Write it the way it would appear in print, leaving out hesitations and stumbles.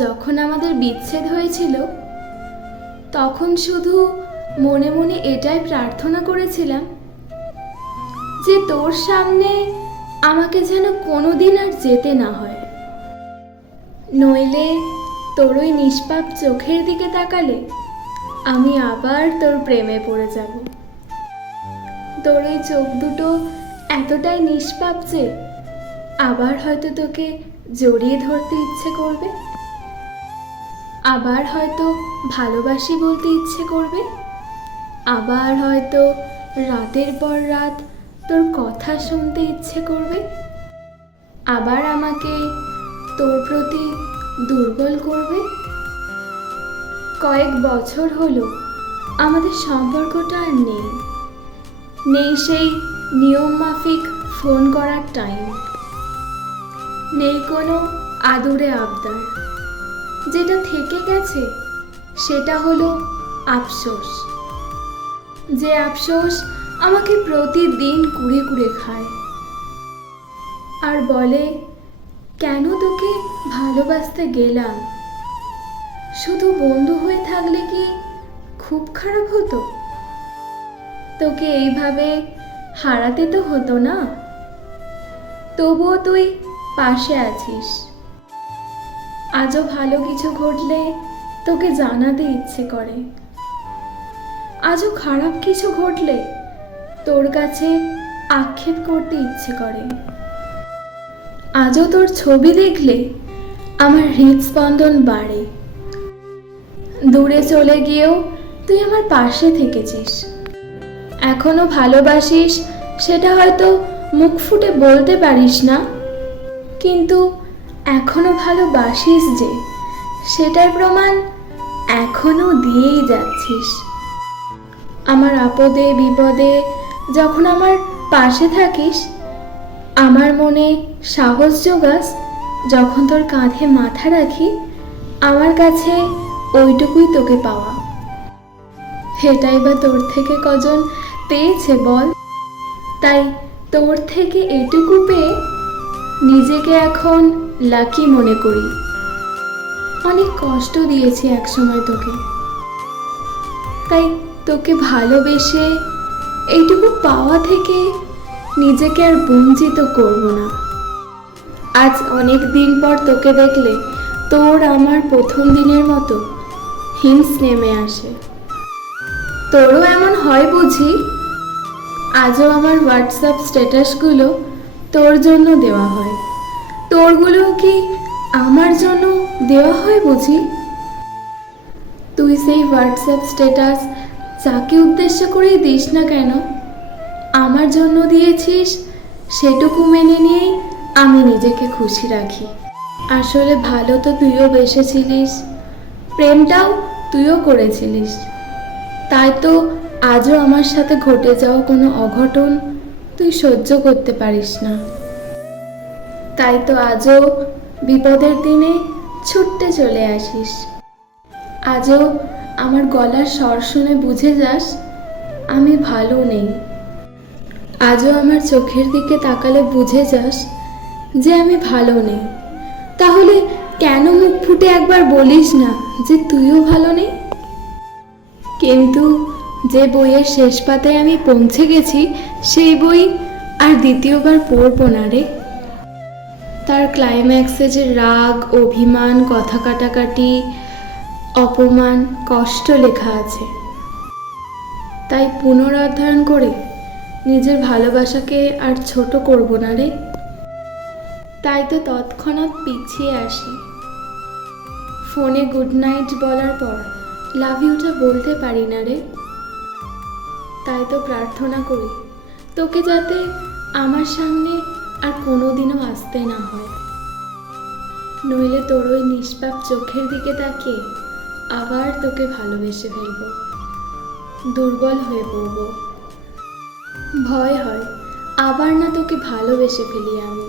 যখন আমাদের বিচ্ছেদ হয়েছিল তখন শুধু মনে মনে এটাই প্রার্থনা করেছিলাম যে তোর সামনে আমাকে যেন কোনোদিন আর যেতে না হয়, নইলে তোর ওই নিষ্পাপ চোখের দিকে তাকালে আমি আবার তোর প্রেমে পড়ে যাব। তোর ওই চোখ দুটো এতটাই নিষ্পাপ যে আবার হয়তো তোকে জড়িয়ে ধরতে ইচ্ছে করবে, আবার হয়তো ভালোবাসি বলতে ইচ্ছে করবে, আবার হয়তো রাতের পর রাত তোর কথা শুনতে ইচ্ছে করবে, আবার আমাকে তোর প্রতি দুর্বল করবে। কয়েক বছর হলো আমাদের সম্পর্কটা আর নেই, নেই সেই নিয়ম মাফিক ফোন করার টাইম, নেই কোনো আদুরে আবদার। যেটা থেকে গেছে সেটা হলো আফসোস, যে আফসোস আমাকে প্রতিদিন কুড়ে কুড়ে খায় আর বলে কেন তোকে ভালোবাসতে গেলাম, শুধু বন্ধু হয়ে থাকলে কি খুব খারাপ হতো? তোকে এইভাবে হারাতে তো হতো না, তবুও তুই পাশে আছিস। আজও ভালো কিছু ঘটলে তোকে জানাতে ইচ্ছে করে, আজও খারাপ কিছু ঘটলে তোর কাছে আক্ষেপ করতে ইচ্ছে করে। আজও তোর ছবি দেখলে আমার হৃদস্পন্দন বাড়ে। দূরে চলে গিয়েও তুই আমার পাশে থেকেছিস, এখনো ভালোবাসিস, সেটা হয়তো মুখ ফুটে বলতে পারিস না, কিন্তু এখনো ভালোবাসিস যে সেটার প্রমাণ এখনো দিয়েই যাচ্ছিস। আমার আপদে বিপদে যখন আমার পাশে থাকিস, আমার মনে সাহস জোগাস, যখন তোর কাঁধে মাথা রাখি, আমার কাছে ওইটুকুই তোকে পাওয়া। সেটাই বা তোর থেকে কজন পেয়েছে বল? তাই তোর থেকে এটুকু পেয়ে নিজেকে এখন লাকি মনে করি। অনেক কষ্ট দিয়েছি একসময় তোকে, তাই তোকে ভালোবেসে এইটুকু পাওয়া থেকে নিজেকে আর বঞ্চিত করব না। আজ অনেক দিন পর তোকে দেখলে তোর আমার প্রথম দিনের মতো হিংস নেমে আসে। তোরও এমন হয় বুঝি? আজও আমার হোয়াটসঅ্যাপ স্ট্যাটাসগুলো তোর জন্য দেওয়া হয়, তোরগুলোও কি আমার জন্য দেওয়া হয় বুঝি? তুই সেই হোয়াটসঅ্যাপ স্ট্যাটাস যাকে উদ্দেশ্য করেই দিস না কেন, আমার জন্য দিয়েছিস সেটুকু মেনে নিয়েই আমি নিজেকে খুশি রাখি। আসলে ভালো তো তুইও বেসেছিলিস, প্রেমটাও তুইও করেছিলিস, তাই তো আজও আমার সাথে ঘটে যাওয়া কোনো অঘটন তুই সহ্য করতে পারিস না। তাই তো আজও বিপদের দিনে ছুটতে চলে আসিস। আজও আমার গলার স্বর শুনে বুঝে যাস আমি ভালো নেই। আজও আমার চোখের দিকে তাকালে বুঝে যাস যে আমি ভালো নেই। তাহলে কেন মুখ ফুটে একবার বলিস না যে তুইও ভালো নেই? কিন্তু যে বইয়ের শেষ পাতায় আমি পৌঁছে গেছি, সেই বই আর দ্বিতীয়বার পড়ব না রে। তার ক্লাইম্যাক্সে যে রাগ, অভিমান, কথা কাটাকাটি, অপমান, কষ্ট লেখা আছে, তাই পুনরুদ্ধারণ করে নিজের ভালোবাসাকে আর ছোট করব না রে। তাই তো তৎক্ষণাৎ পিছিয়ে আসি। ফোনে গুড নাইট বলার পর লাভ ইউটা বলতে পারি না রে। তাই তো প্রার্থনা করি তোকে যাতে আমার সামনে আর কোনোদিনও আসতে না হয়, নইলে তোর ওই নিষ্পাপ চোখের দিকে তাকিয়ে আবার তোকে ভালোবেসে ফেলব, দুর্বল হয়ে পড়ব। ভয় হয় আবার না তোকে ভালোবেসে ফেলি আমি।